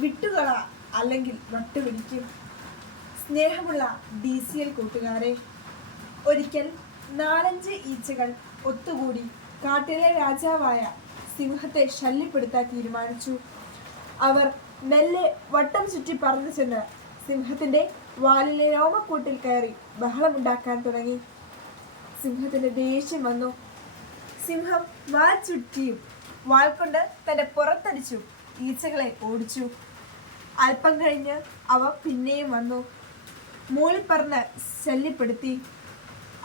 വിട്ടുകള അല്ലെങ്കിൽ വട്ടുപിടിക്കും. സ്നേഹമുള്ള DCL കൂട്ടുകാരെ, ഒരിക്കൽ 4-5 ഈച്ചകൾ ഒത്തുകൂടി കാട്ടിലെ രാജാവായ സിംഹത്തെ ശല്യപ്പെടുത്താൻ തീരുമാനിച്ചു. അവർ മെല്ലെ വട്ടം ചുറ്റി പറന്നു ചെന്ന് സിംഹത്തിന്റെ വാലിലെ രോമക്കൂട്ടിൽ കയറി ബഹളമുണ്ടാക്കാൻ തുടങ്ങി. സിംഹത്തിന് ദേഷ്യം വന്നു. സിംഹം വാൽ ചുറ്റിയും വാൽ കൊണ്ട് തന്റെ പുറത്തടിച്ചു ഈച്ചകളെ ഓടിച്ചു. അല്പം കഴിഞ്ഞ് അവ പിന്നെയും വന്നു മൂളിപ്പറന്ന് ശല്യപ്പെടുത്തി.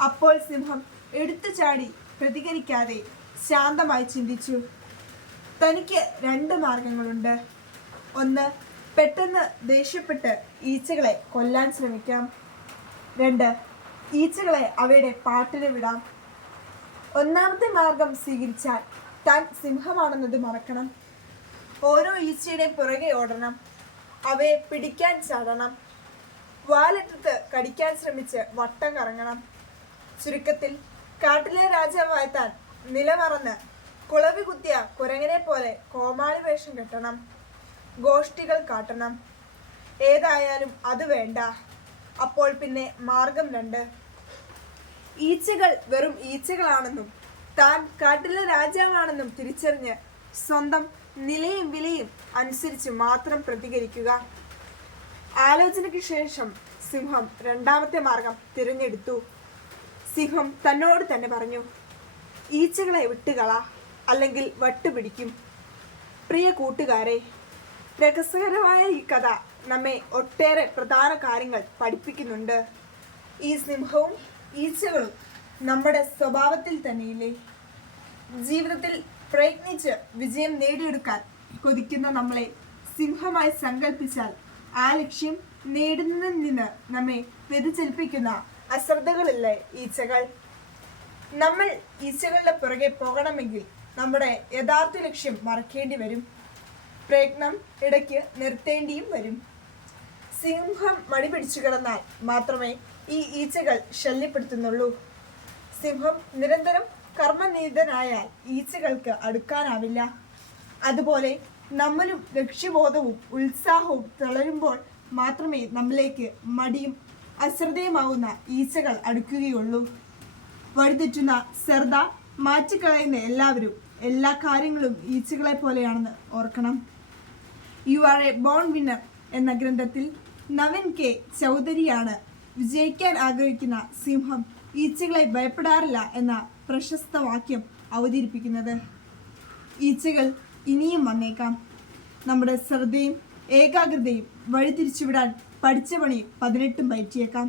അപ്പോൾ സിംഹം എടുത്തു ചാടി പ്രതികരിക്കാതെ ശാന്തമായി ചിന്തിച്ചു. തനിക്ക് 2 മാർഗങ്ങളുണ്ട്. ഒന്ന്, പെട്ടെന്ന് ദേഷ്യപ്പെട്ട് ഈച്ചകളെ കൊല്ലാൻ ശ്രമിക്കാം. 2, ഈച്ചകളെ അവയുടെ പാട്ടിന് വിടാം. ഒന്നാമത്തെ മാർഗം സ്വീകരിച്ചാൽ താൻ സിംഹമാണെന്നത് മറക്കണം. ഓരോ ഈച്ചയുടെയും പുറകെ ഓടണം. അവയെ പിടിക്കാൻ ചാടണം. വാലെടുത്ത് കടിക്കാൻ ശ്രമിച്ച് വട്ടം കറങ്ങണം. ചുരുക്കത്തിൽ കാട്ടിലെ രാജാവായ താൻ നിലമറന്ന് കുളവി കുത്തിയ കുരങ്ങനെ പോലെ കോമാളി വേഷം കെട്ടണം. ഗോഷ്ഠികൾ കാട്ടണം. ഏതായാലും അത് വേണ്ട. അപ്പോൾ പിന്നെ മാർഗം 2. ഈച്ചകൾ വെറും ഈച്ചകളാണെന്നും താൻ കാട്ടിലെ രാജാവാണെന്നും തിരിച്ചറിഞ്ഞ് സ്വന്തം നിലയും വിലയും അനുസരിച്ച് മാത്രം പ്രതികരിക്കുക. ആലോചനയ്ക്ക് ശേഷം സിംഹം 2ാമത്തെ മാർഗം തിരഞ്ഞെടുത്തു. സിംഹം തന്നോട് തന്നെ പറഞ്ഞു, ഈച്ചകളെ വിട്ടുകള അല്ലെങ്കിൽ വട്ടുപിടിക്കും. പ്രിയ കൂട്ടുകാരെ, രസകരമായ ഈ കഥ നമ്മെ ഒട്ടേറെ പ്രധാന കാര്യങ്ങൾ പഠിപ്പിക്കുന്നുണ്ട്. ഈ സിംഹവും ഈച്ചകളും നമ്മുടെ സ്വഭാവത്തിൽ തന്നെയില്ലേ? ജീവിതത്തിൽ പ്രയത്നിച്ച് വിജയം നേടിയെടുക്കാൻ കൊതിക്കുന്ന നമ്മളെ സിംഹമായി സങ്കല്പിച്ചാൽ ആ ലക്ഷ്യം നേടുന്നതിൽ നിന്ന് നമ്മെ വ്യതിചലിപ്പിക്കുന്ന അശ്രദ്ധകളില്ലേ ഈച്ചകൾ? നമ്മൾ ഈച്ചകളുടെ പുറകെ പോകണമെങ്കിൽ നമ്മുടെ യഥാർത്ഥ ലക്ഷ്യം മറക്കേണ്ടി വരും. പ്രയത്നം ഇടയ്ക്ക് നിർത്തേണ്ടിയും വരും. സിംഹം മടി പിടിച്ചു കിടന്നാൽ മാത്രമേ ഈ ഈച്ചകൾ ശല്യപ്പെടുത്തുന്നുള്ളൂ. സിംഹം നിരന്തരം കർമ്മനിരതനായാൽ ഈച്ചകൾക്ക് അടുക്കാനാവില്ല. അതുപോലെ നമ്മളും ലക്ഷ്യബോധവും ഉത്സാഹവും തളരുമ്പോൾ മാത്രമേ നമ്മിലേക്ക് മടിയും അശ്രദ്ധയുമാവുന്ന ഈച്ചകൾ അടുക്കുകയുള്ളൂ. വഴിതെറ്റുന്ന ശ്രദ്ധ മാറ്റിക്കളയുന്ന എല്ലാവരും എല്ലാ കാര്യങ്ങളും ഈച്ചകളെ പോലെയാണെന്ന് ഓർക്കണം. You are a born winner എന്ന ഗ്രന്ഥത്തിൽ നവീൻ കെ ചൗധരിയാണ് വിജയിക്കാൻ ആഗ്രഹിക്കുന്ന സിംഹം ഈച്ചകളെ ഭയപ്പെടാറില്ല എന്ന പ്രശസ്ത വാക്യം അവതരിപ്പിക്കുന്നത്. ഈച്ചകൾ ഇനിയും വന്നേക്കാം. നമ്മുടെ ശ്രദ്ധയും ഏകാഗ്രതയും വഴിതിരിച്ചുവിടാൻ പഠിച്ച പണി 18 പയറ്റിയേക്കാം.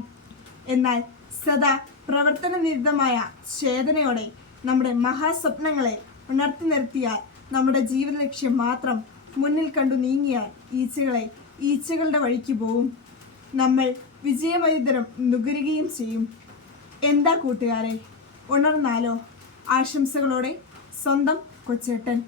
എന്നാൽ സദാ പ്രവർത്തനനിരതമായ ചേതനയോടെ നമ്മുടെ മഹാസ്വപ്നങ്ങളെ ഉണർത്തി നിർത്തിയാൽ, നമ്മുടെ ജീവിത ലക്ഷ്യം മാത്രം മുന്നിൽ കണ്ടു നീങ്ങിയാൽ ഈച്ചകളുടെ വഴിക്ക് പോവും. നമ്മൾ വിജയമൈതരം നുകരുകയും ചെയ്യും. എന്താ കൂട്ടുകാരെ, ഉണർന്നാലോ? ആശംസകളോടെ സ്വന്തം കൊച്ചേട്ടൻ.